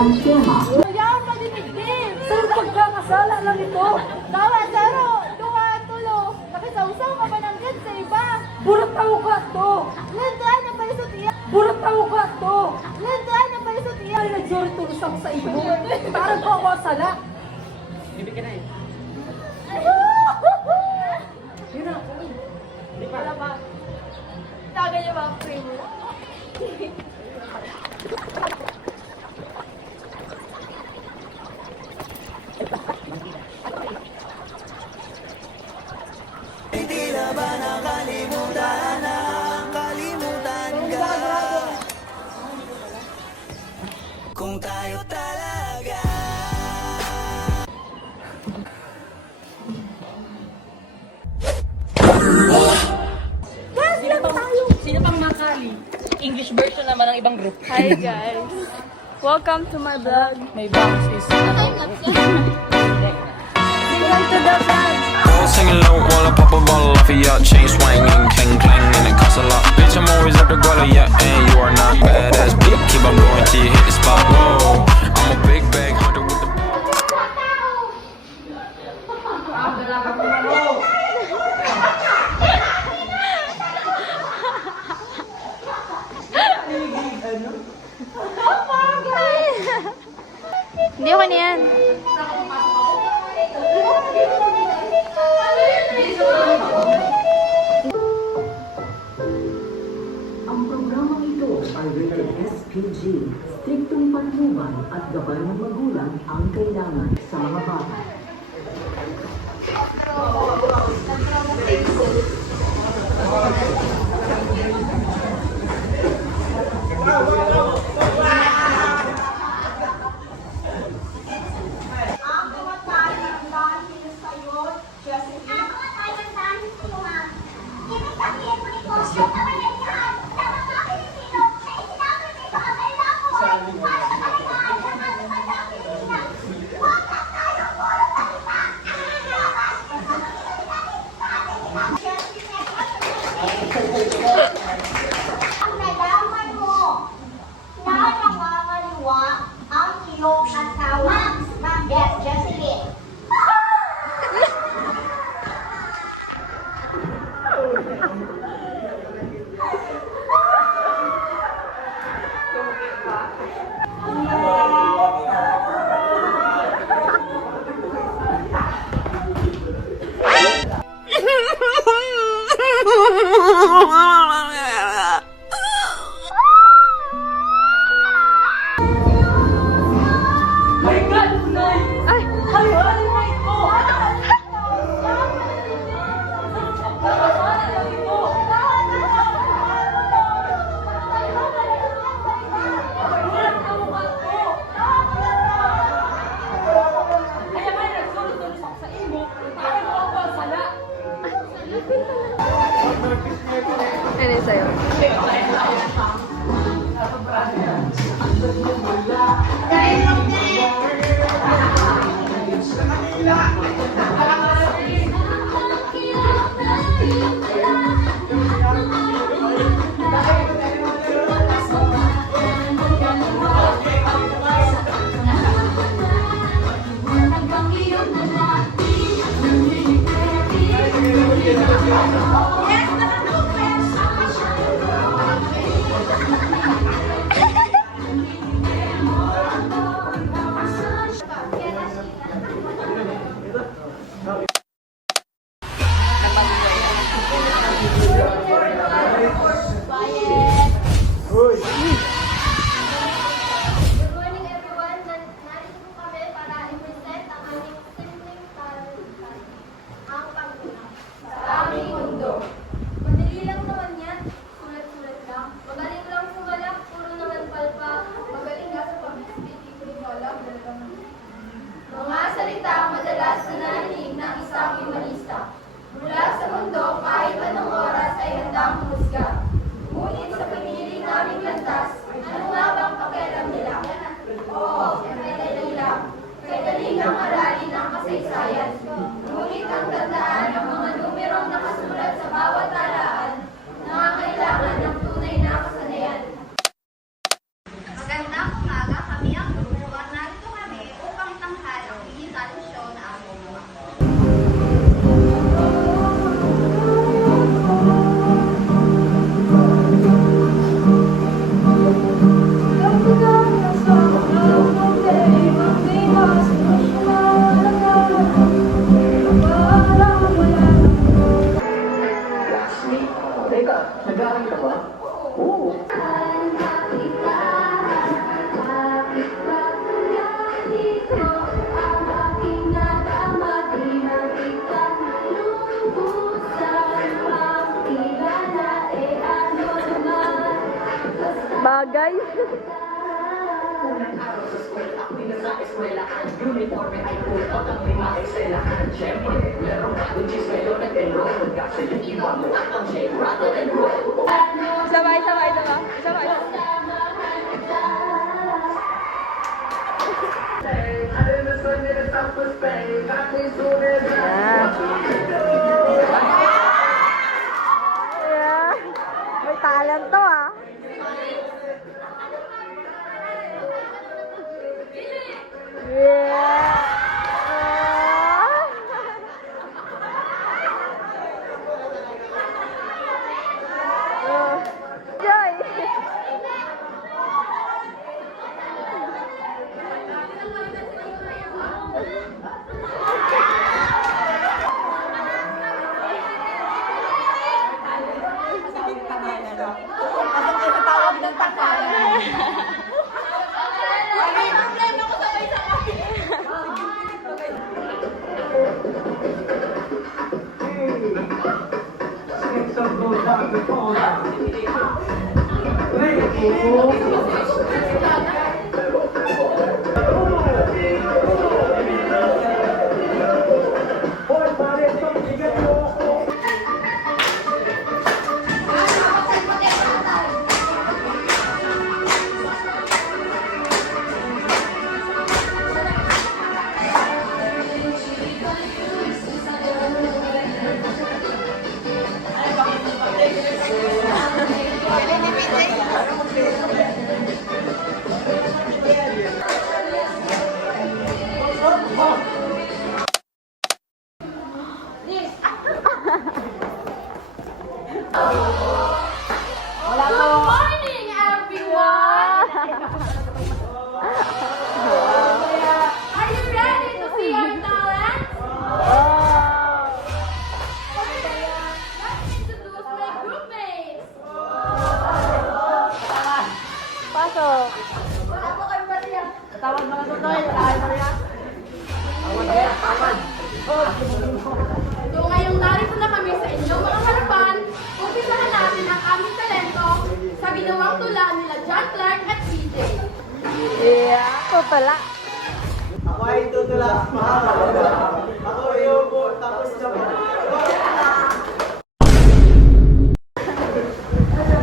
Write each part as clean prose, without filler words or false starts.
walang tema. Hayaan ka din, Igdim! Sir, pagkakasala lang ito! Tawa, Saro! Duwa, tulo! Nakisawsaw ka ba ng gan sa iba? Burat tao ka to! Landaan ang balisot iya! Burat tao ka to! Landaan ang balisot iya! Ay, nag-sorry tulusang sa iyo! Tarang ko ako sala! Bibig ka na eh. Yun na! Hindi pala ba? Taga niya ba ang primo? Hindi na ba nakalimutan na kalimutan ka? Kung tayo talaga Sino pang makali? English version naman ng ibang group. Hi guys! Welcome to my vlog! May bounce is Singing low while I pop a bottle off of your chain swinging, clang clang, and it costs a lot. Bitch, I'm always at the guala, yeah, and you are not badass. Beat, keep on going till you hit the spot. Whoa, I'm a big bag hunter with the. Hindi ako niyan. Ang programang ito ay rated SPG. Striktong patnubay at gabay ng magulang ang kailangan sa mga bata. Ang nalaman mo na nangangaliwa ang iyong asawa. Yes, Jocelyn. My God, Unay! Ay! Halo-halo mo ito! Kaya nga, nagsulot-tulos ako sa imo. Parang mo ako ang sala. Ano yun sa'yo? Teka, nag-aaral ka ba? Oo. Bagay. Sabay, sabay, sabay. Sabay. Yeah. May talent to ah. Good morning, everyone! Are you ready to see our talent? Let's introduce my groupmates. Pasok. Wala po kayo ba siya? Tawag mga tutoy. Wala kayo Maria. So ngayong narito na kami sa inyong mga harapan, umpisahan natin ang aming talento sa ginawang tula nila John Clark at CJ. Yeah. Tutula. Ako ay tutula. Ako iupo, tapos naman.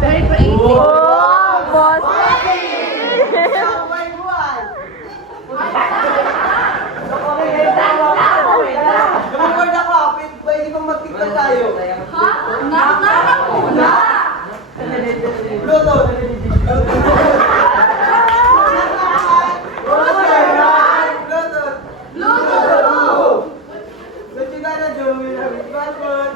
Very creative. Oh, boss. Ako ay buwan. Lumikord ako, pwede kong magtikta tayo. Ha? Nakakuna! Luto. Luto. Luchita na Joey. Passport.